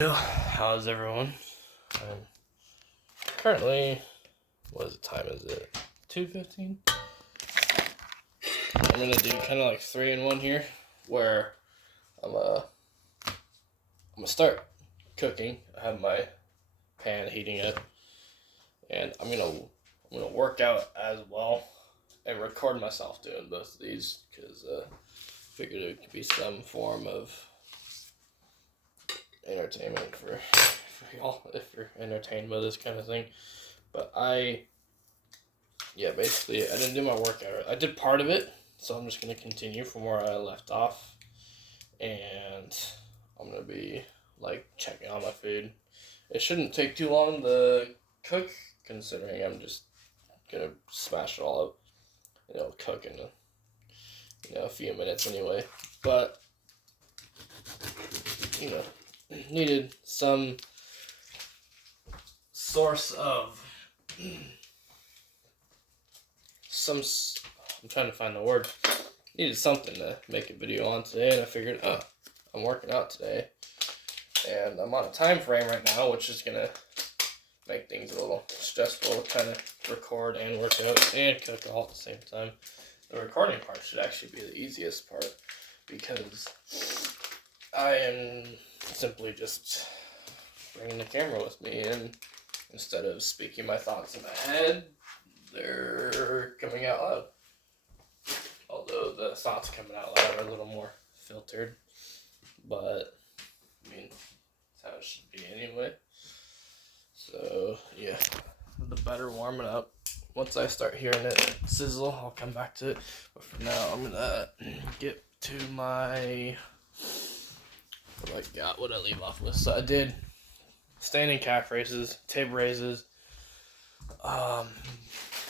How's everyone? Currently, what time is it? 2:15. I'm gonna do kind of like 3-in-1 here, where I'm gonna start cooking. I have my pan heating up, and I'm gonna work out as well and record myself doing both of these because figured it could be some form of entertainment for y'all if you're entertained by this kind of thing. But basically I didn't do my workout. I did part of it, so I'm just gonna continue from where I left off, and I'm gonna be like checking on my food. It shouldn't take too long to cook, considering I'm just gonna smash it all up. Cook in a few minutes anyway. But needed some source of I'm trying to find the word. Needed something to make a video on today, and I figured, I'm working out today, and I'm on a time frame right now, which is gonna make things a little stressful to kind of record and work out and cook all at the same time. The recording part should actually be the easiest part, because I am simply just bringing the camera with me, and instead of speaking my thoughts in my head, they're coming out loud. Although the thoughts coming out loud are a little more filtered, but I mean, that's how it should be anyway. So yeah, the better warming up. Once I start hearing it sizzle, I'll come back to it. But for now, I'm gonna get to my what I leave off with. So I did standing calf raises, tib raises,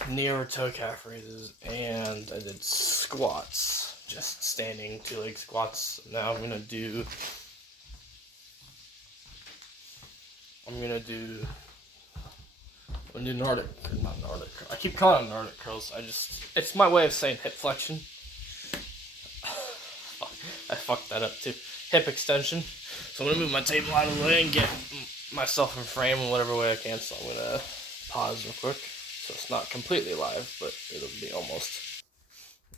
knee over toe calf raises, and I did squats, just standing 2-leg squats. Now I'm gonna do Nordic, not Nordic. I keep calling them Nordic curls. It's my way of saying hip flexion. I fucked that up too. Hip extension. So I'm gonna move my table out of the way and get myself in frame in whatever way I can. So I'm gonna pause real quick, so it's not completely live, but it'll be almost.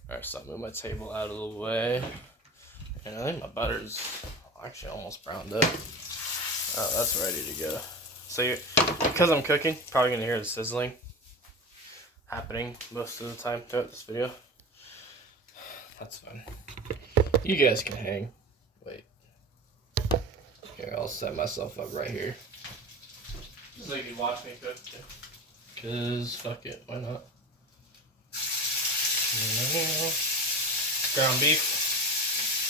Alright, so I move my table out of the way, and I think my butter's actually almost browned up. Oh, that's ready to go. So because I'm cooking, probably gonna hear the sizzling happening most of the time throughout this video. That's fine. You guys can hang. Wait. Here, I'll set myself up right here, so you can watch me cook too. Cause fuck it, why not? Ground beef,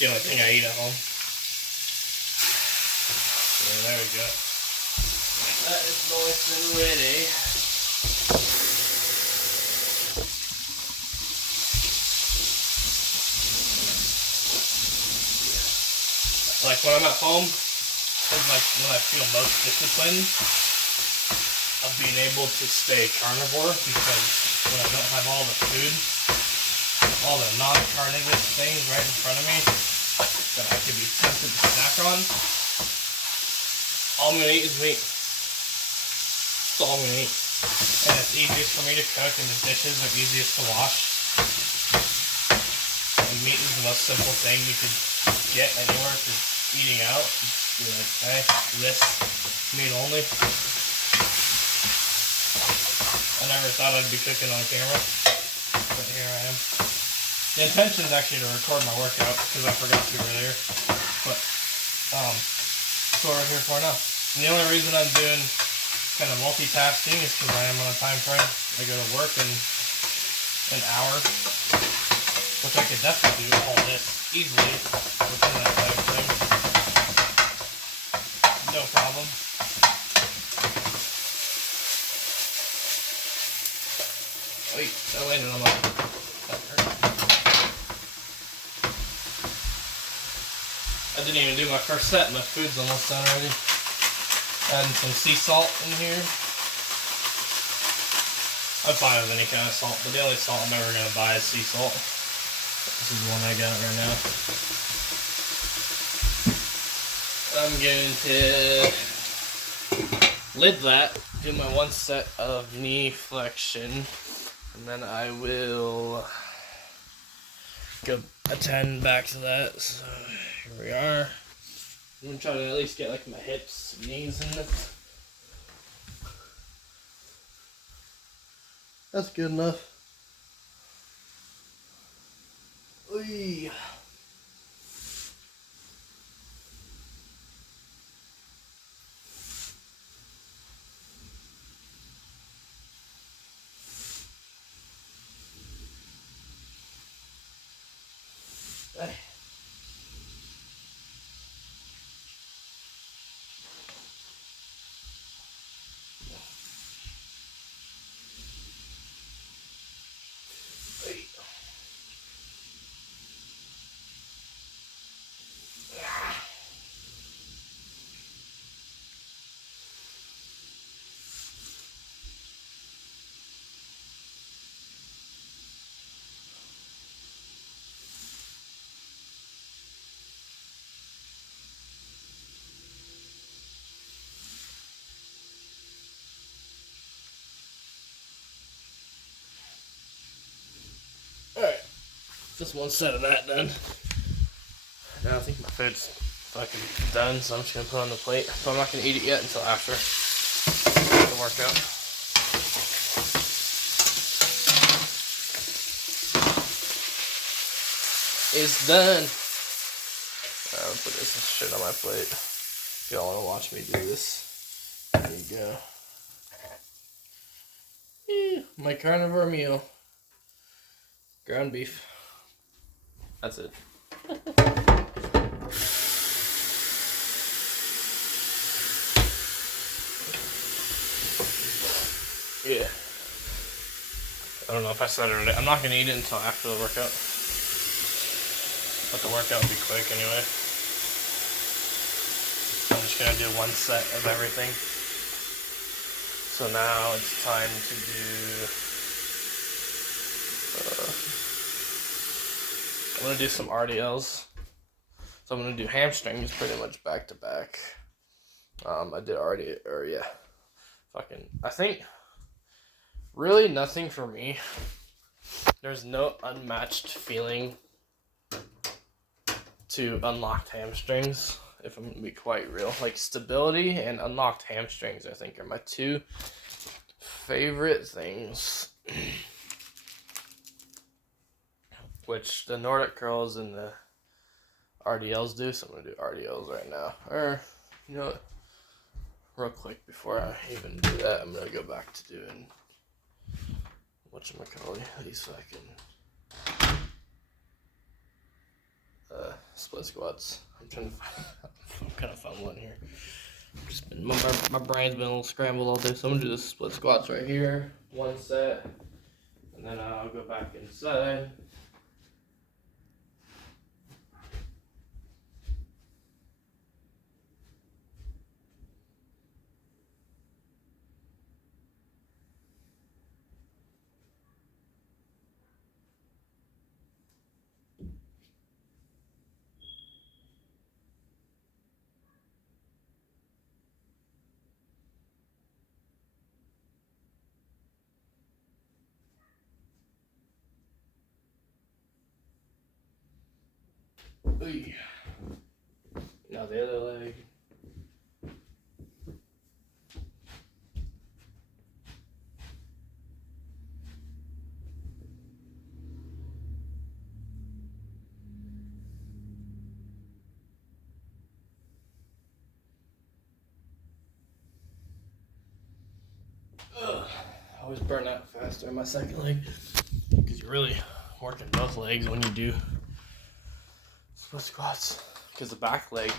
the only thing I eat at home. So there we go. That is nice and ready. Like when I'm at home, it's like when I feel most disciplined of being able to stay carnivore, because when I don't have all the food, all the non-carnivorous things right in front of me that I could be tempted to snack on, all I'm gonna eat is meat. That's all I'm gonna eat. And it's easiest for me to cook, and the dishes are easiest to wash. And meat is the most simple thing you could get anywhere if you're eating out. Be like, hey, this meat only. I never thought I'd be cooking on camera, but here I am. The intention is actually to record my workout, because I forgot to earlier. But that's what we're here for now. And the only reason I'm doing kind of multitasking is because I am on a time frame. I go to work in an hour, which I could definitely do all this easily within that time frame. No problem. Wait, that landed on my... That hurt. I didn't even do my first set. My food's almost done already. Adding some sea salt in here. I'm fine with any kind of salt, but the only salt I'm ever going to buy is sea salt. This is the one I got right now. I'm going to lid that, do my one set of knee flexion, and then I will go attend back to that. So here we are. I'm gonna try to at least get like my hips, knees in this. That's good enough. Oy. Hey. Alright, just one set of that done. Now I think my food's fucking done, so I'm just gonna put it on the plate. But I'm not gonna eat it yet until after the workout. It's done. I'll put this shit on my plate. If y'all wanna watch me do this, there you go. My carnivore meal. Ground beef. That's it. Yeah. I don't know if I said it already. I'm not going to eat it until after the workout. But the workout will be quick anyway. I'm just going to do one set of everything. So now it's time to do... I'm going to do some RDLs. So I'm going to do hamstrings pretty much back to back. I did already, or yeah. I think really nothing for me. There's no unmatched feeling to unlocked hamstrings, if I'm going to be quite real. Like stability and unlocked hamstrings, I think, are my two favorite things. Which the Nordic curls and the RDLs do, so I'm going to do RDLs right now. Or, you know what? Real quick, before I even do that, I'm going to go back to doing whatchamacallit, these fucking split squats. I'm trying to find, I'm kind of fumbling here. Just been, my brain's been a little scrambled all day, so I'm going to do the split squats right here, one set, and then I'll go back inside. Ooh. Now the other leg. Ugh. I always burn out faster on my second leg because you're really working both legs when you do split squats. Because the back leg,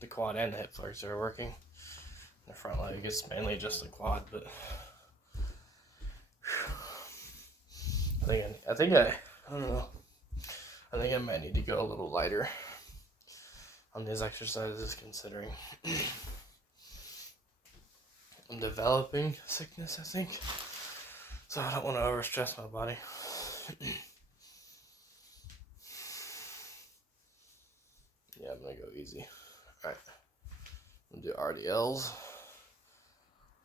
the quad and the hip flexors are working. The front leg is mainly just the quad, but I don't know. I think I might need to go a little lighter on these exercises, considering I'm developing sickness, I think. So I don't want to overstress my body. Yeah, I'm gonna go easy. Alright. I'll do RDLs.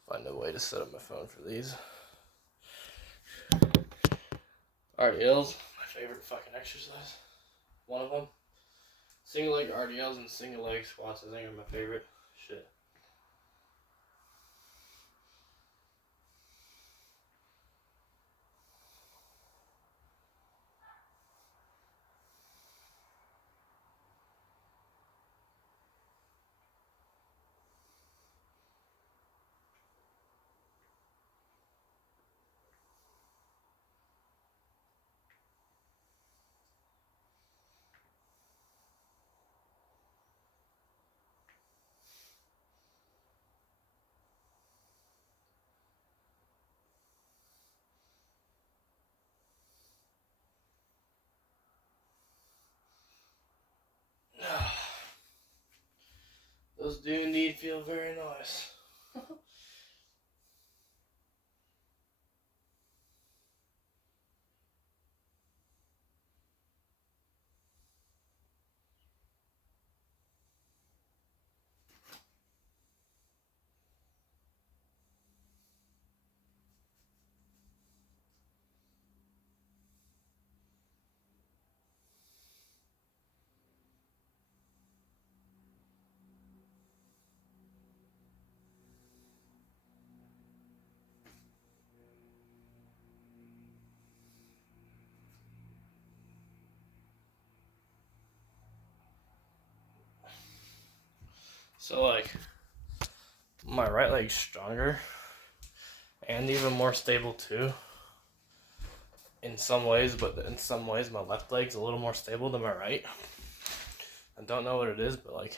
Find a way to set up my phone for these. RDLs, my favorite fucking exercise. One of them. Single leg RDLs and single leg squats, I think, are my favorite. Shit. Those do indeed feel very nice. So, like, my right leg's stronger and even more stable too in some ways, but in some ways my left leg's a little more stable than my right. I don't know what it is, but like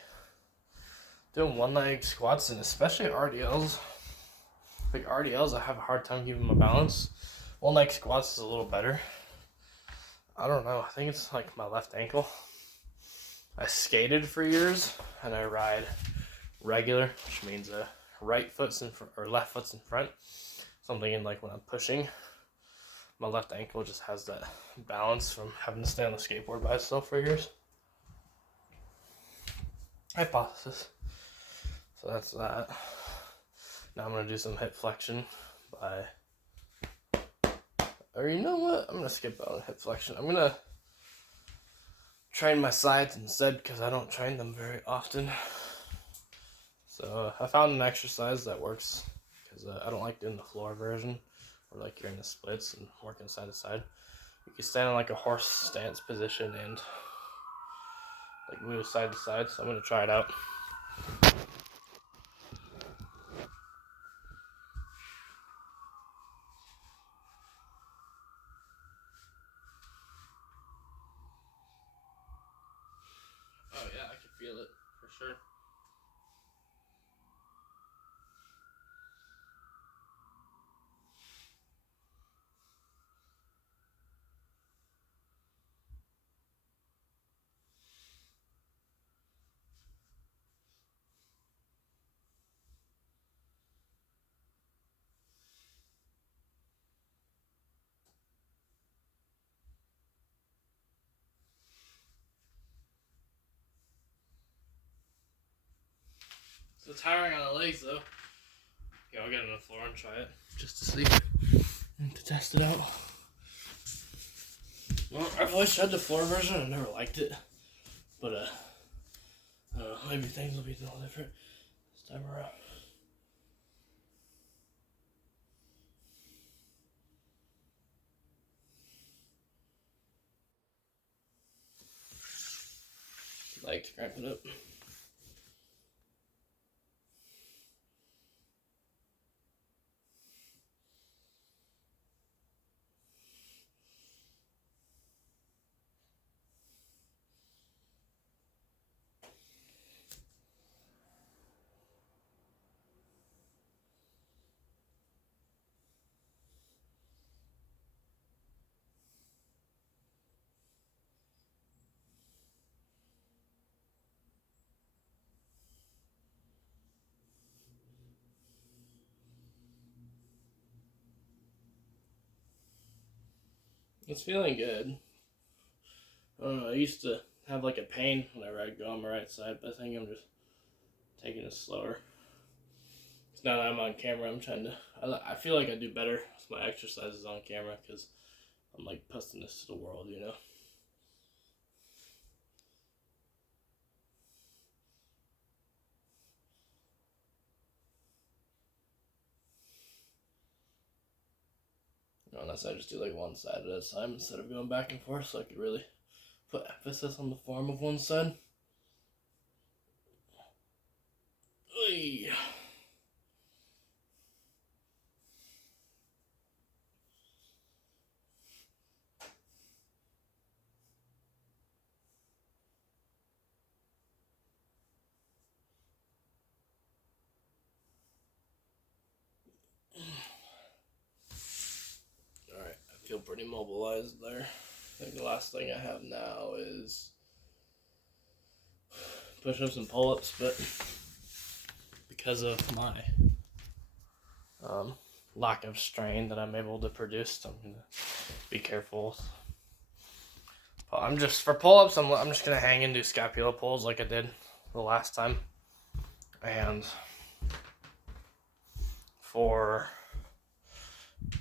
doing one leg squats and especially RDLs, like RDLs, I have a hard time keeping my balance. One leg squats is a little better. I don't know, I think it's like my left ankle. I skated for years and I ride regular, which means right foot's in front or left foot's in front. So I'm thinking like when I'm pushing, my left ankle just has that balance from having to stay on the skateboard by itself for years. Hypothesis. So that's that. Now I'm gonna do some hip flexion by, or you know what? I'm gonna skip out on hip flexion. I'm gonna train my sides instead because I don't train them very often. So I found an exercise that works because I don't like doing the floor version where like you're in the splits and working side to side. You can stand in like a horse stance position and like move side to side. So I'm gonna try it out. Oh yeah, I can feel it for sure. So tiring on the legs though. Yeah, I'll get on the floor and try it just to see and to test it out. Well, I've always tried the floor version. I never liked it, but I don't know. Maybe things will be a little different this time around. Legs cramping up. It's feeling good. I don't know, I used to have like a pain whenever I'd go on my right side, but I think I'm just taking it slower. Now that I'm on camera, I'm trying to. I feel like I do better with my exercises on camera because I'm like posting this to the world, you know. Unless I just do like one side at a time instead of going back and forth, so I could really put emphasis on the form of one side. Oy. Alright, I feel pretty mobilized there. I think the last thing I have now is push-ups and pull-ups, but because of my lack of strain that I'm able to produce, I'm gonna be careful. I'm just for pull-ups. I'm just gonna hang and do scapula pulls like I did the last time, and for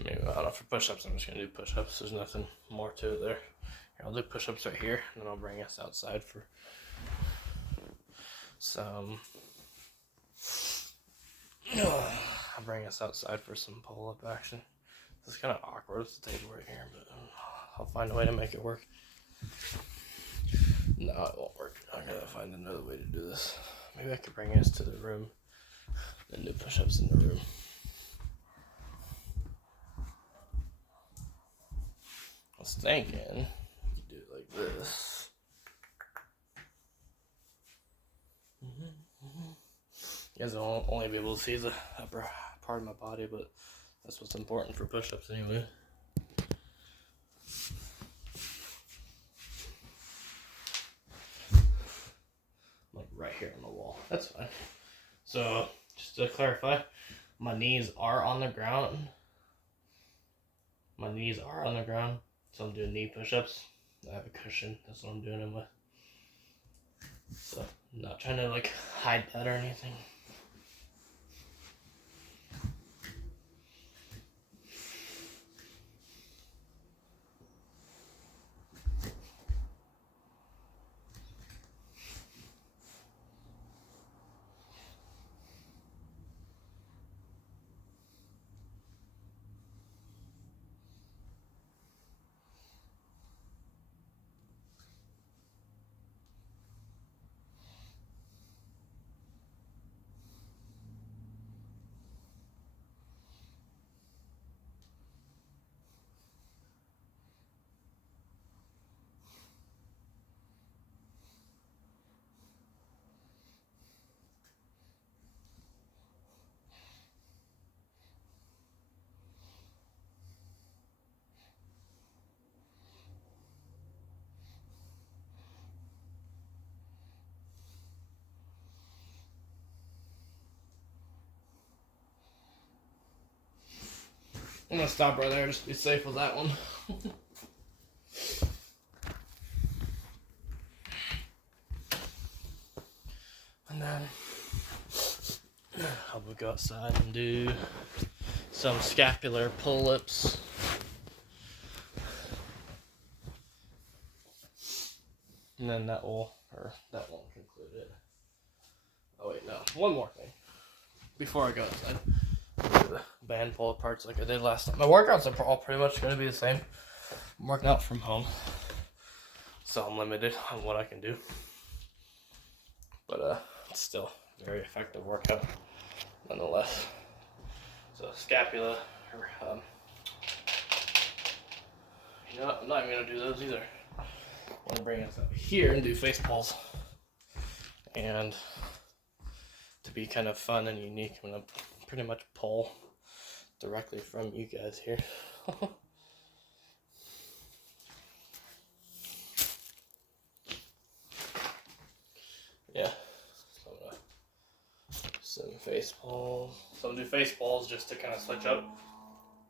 maybe I don't know, for push-ups, I'm just gonna do push-ups. There's nothing more to it there. Here, I'll do push-ups right here, and then I'll bring us outside for some. I'll bring us outside for some pull-up action. It's kind of awkward with the table right here, but I'll find a way to make it work. No, it won't work. I gotta find another way to do this. Maybe I could bring us to the room and do push-ups in the room. I was thinking you do it like this. You guys will only be able to see the upper part of my body, but that's what's important for push-ups anyway. Like right here on the wall. That's fine. So, just to clarify, my knees are on the ground. My knees are on the ground, so I'm doing knee push-ups. I have a cushion. That's what I'm doing them with. So, I'm not trying to like hide that or anything. I'm gonna stop right there, just be safe with that one. And then I'll go outside and do some scapular pull-ups. And then that won't conclude it. Oh wait, no, one more thing. Before I go outside, I'll do the band pull-up parts like I did last time. My workouts are all pretty much going to be the same. I'm working out from home, so I'm limited on what I can do. But it's still a very effective workout, nonetheless. So scapula, or you know what? I'm not even gonna do those either. I'm gonna bring us up here and do face pulls. And to be kind of fun and unique, I'm gonna pretty much pull directly from you guys here. Yeah. So I'm gonna do some face pulls. So I'm gonna do face pulls just to kind of switch up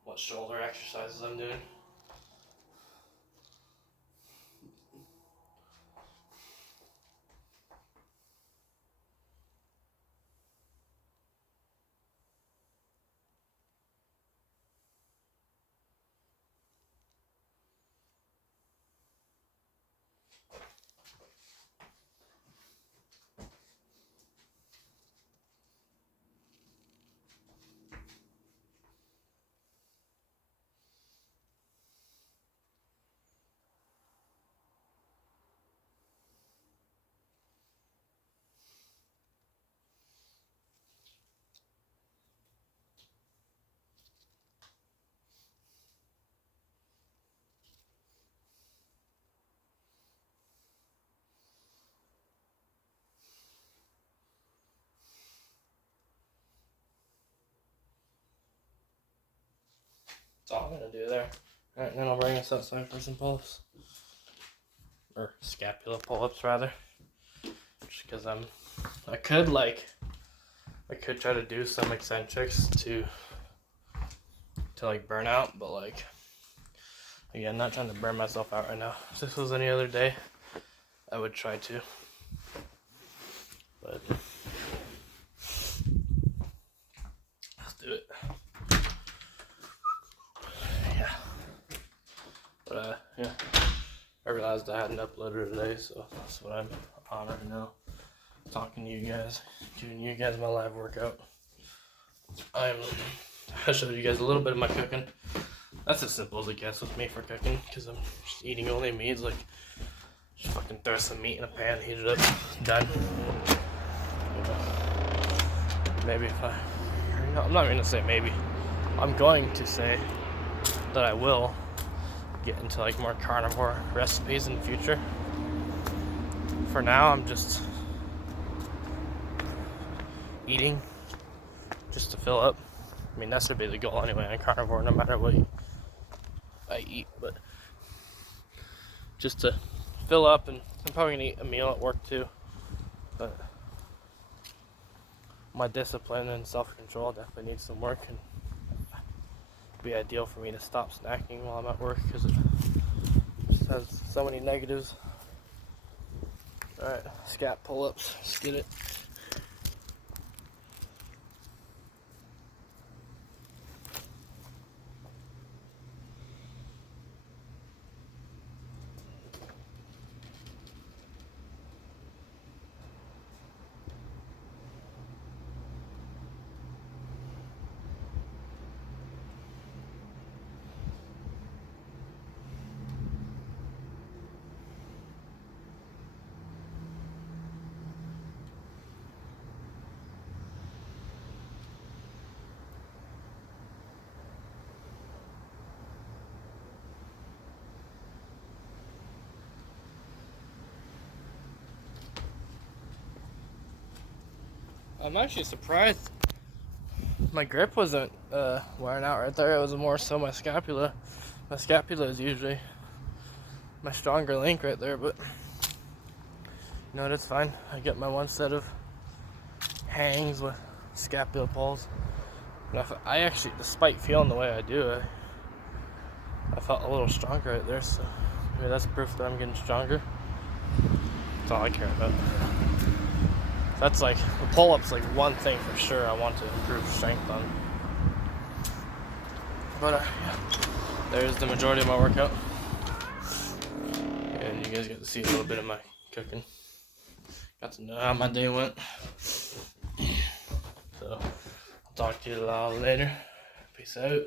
what shoulder exercises I'm doing. That's all I'm gonna do there. Alright, then I'll bring us outside for some pull-ups. Or scapula pull-ups, rather. Just because I could try to do some eccentrics to like burn out, but like, again, not trying to burn myself out right now. If this was any other day, I would try to. But let's do it. Yeah. But yeah. I realized I hadn't uploaded today, so that's what I'm on right now. Talking to you guys, giving you guys my live workout. I showed you guys a little bit of my cooking. That's as simple as it gets with me for cooking, because I'm just eating only meats. Like, just fucking throw some meat in a pan, heat it up, done. You know, maybe if I'm not gonna say maybe. I'm going to say that I will get into like more carnivore recipes in the future. For now, I'm just eating just to fill up. I mean, that should be the goal anyway on carnivore, no matter what I eat, but just to fill up. And I'm probably gonna eat a meal at work too, but my discipline and self-control definitely needs some work, and it'd be ideal for me to stop snacking while I'm at work, because it just has so many negatives. Alright, scap pull-ups, let's get it. I'm actually surprised my grip wasn't wearing out right there. It was more so my scapula. My scapula is usually my stronger link right there, but you know, that's fine. I get my one set of hangs with scapula pulls. And I actually, despite feeling the way I do, I felt a little stronger right there, so maybe that's proof that I'm getting stronger. That's all I care about. That's like, the pull-up's like one thing for sure I want to improve strength on. But yeah, there's the majority of my workout. And you guys got to see a little bit of my cooking. Got to know how my day went. So, I'll talk to you all later. Peace out.